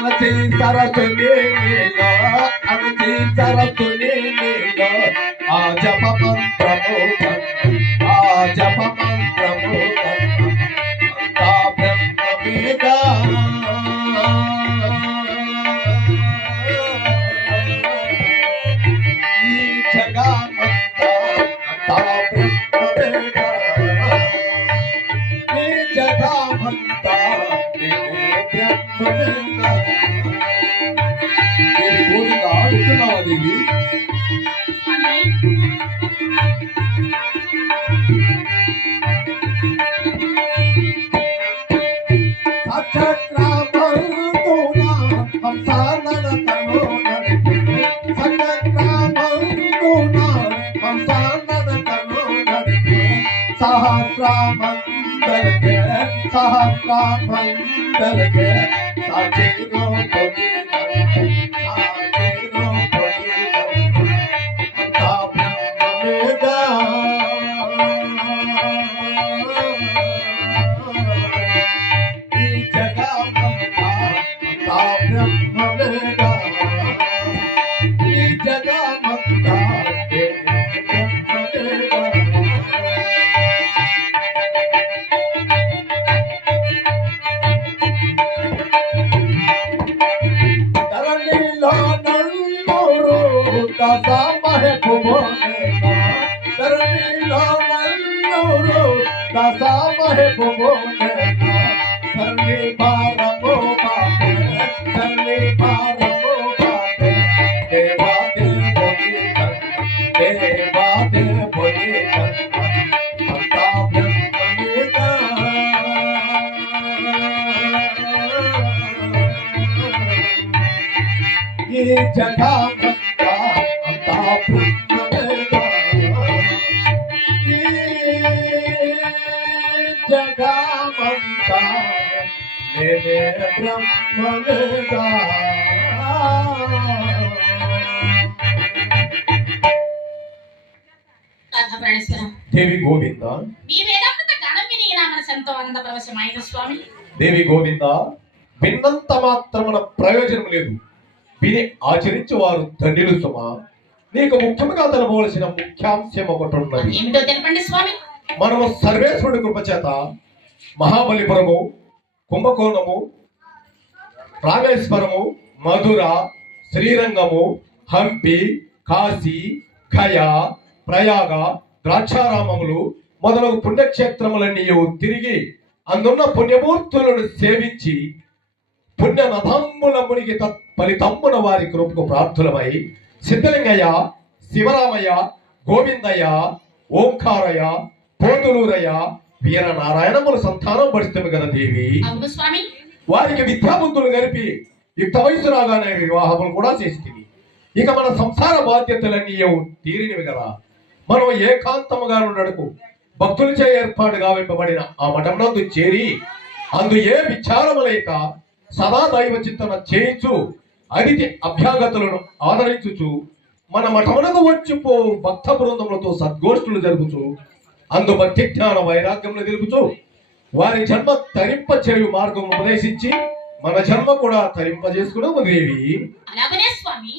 అణచి సరసుని నీలో అణచి సరసుని నీలో ఆ జప మంత్రము ఆ జప మంత్రము అంతా బ్రహ్మమేగా ఈ జగమంతా అంతా బ్రహ్మమేగా ఈ జగమంతా బ్రహ్మమేగా గోవిందా వింటున్నావా దేవి सहस्रामंडल के साचेरो कोटि साचेरो कोटि अंता ब्रह्ममेगा ई जगमंता अंता ब्रह्ममेगा ई जगमंता दासामहे भुवनेगा धरणीलो नल्लूरू दासामहे भुवनेगा धरणी भारमो बाटे धरणी भारमो बाटे देवा देवोनी देवा देवोनी अंता ब्रह्ममेगा ये जगह जगमंता मेरे ब्रह्ममेगा देवी गोविंद देवी गोविंद విన్నంత మాత్రమున ప్రయోజనం లేదు విని ఆచరించే వారు ధన్యులు సుమా నీకు ముఖ్యంగా తెలపవలసిన ముఖ్యాంశం ఒకటి ఉన్నది ఏమిటో తెలపండి స్వామి మనము సర్వేశ్వరుడి కృపచేత మహాబలిపురము కుంభకోణము రామేశ్వరము మధుర శ్రీరంగము హంపి కాశీ ఖయా ప్రయాగ ద్రాక్షారామములు మొదలగు పుణ్యక్షేత్రములన్నీ తిరిగి అందున్న పుణ్యమూర్తులను సేవించి పుణ్యనథమ్ముల మునిగి తత్ఫలితమ్మున వారి కృపకు ప్రార్థులమై సిద్ధలింగయ్య శివరామయ్య గోవిందయ్య ఓంకారయ్య పోతులూరయ్య వీరనారాయణముల సంతానం పడుతుంది కదా దేవి వారికి విద్యాబుద్ధులు కలిపి యుక్త వయసు రాగానే వివాహములు కూడా చేస్తుంది ఇక మన సంసార బాధ్యతలన్నీ తీరినవి కదా మనం ఏకాంతముగా ఉండడకు భక్తులచే ఏర్పాటు గావింపబడిన ఆ మఠంనందు చేరి అందు ఏ విచారము లేక సదా దైవ చింతన చేయించు అతిథి అభ్యాగతులను ఆదరించుచు మన మఠమునకు వచ్చిపో భక్త బృందములతో సద్గోష్ఠులు జరుపుచు అందు భక్తి జ్ఞాన వైరాగ్యములు తెలుపుచు వారి జన్మ తరింప చేయు మార్గం ఉపదేశించి మన జన్మ కూడా తరింపజేసుకున్నాము దేవి అలాగనే స్వామి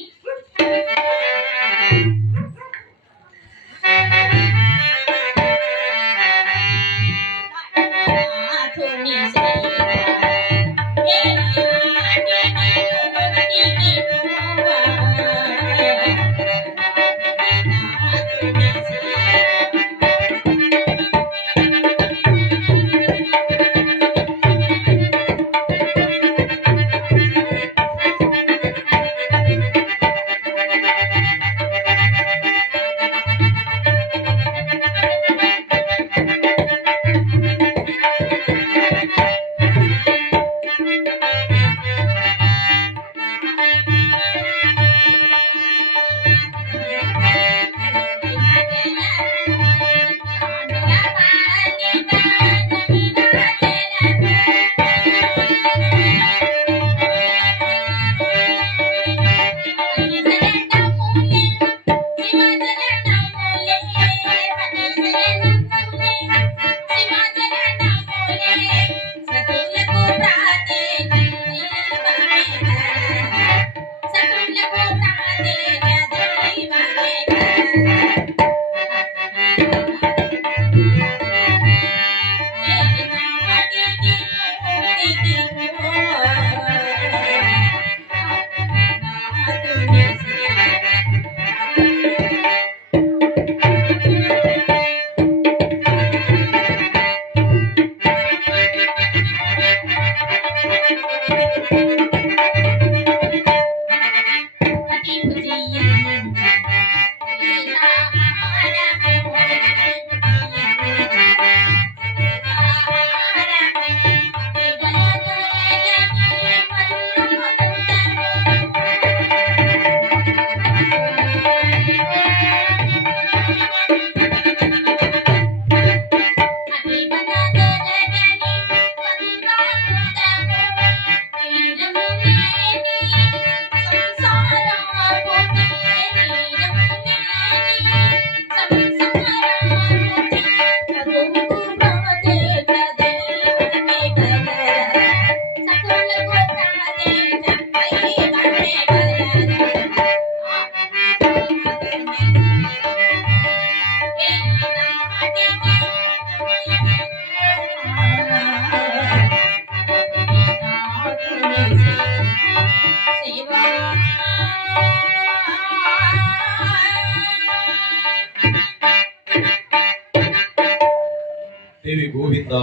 బ్రహ్మదేవి గోవింద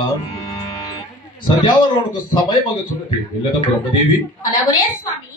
సంధ్యావరణకు సమయం మగుచున్నది వెళ్ళద బ్రహ్మదేవి అలాగనే స్వామి